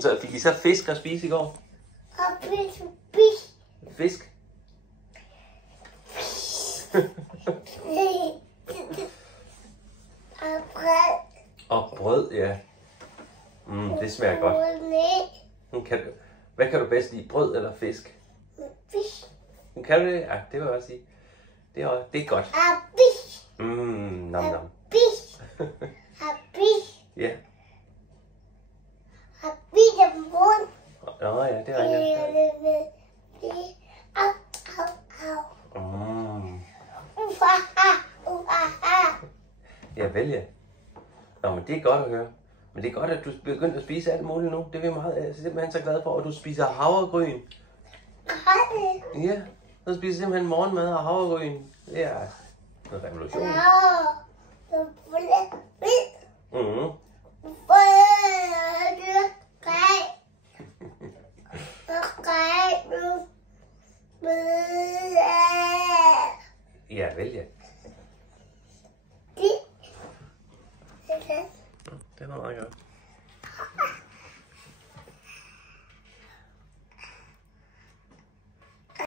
Så fik I så fisk at spise i går? Fisk? Og brød, ja. Det smager godt. Hvad kan du bedst lide? Brød eller fisk? Fisk. Kan du det? Ja, det vil jeg også sige. Det er godt. Nam nam. Ja. Nå ja, det er rigtigt. Ja, vel ja. Nå, men det er godt at høre. Men det er godt, at du begyndt at spise alt muligt nu. Det er vi meget, simpelthen så glad for, at du spiser havregryn. Ja, du spiser simpelthen morgenmad og havregryn. Det er noget revolution. Ja, vel ja. Det var meget godt.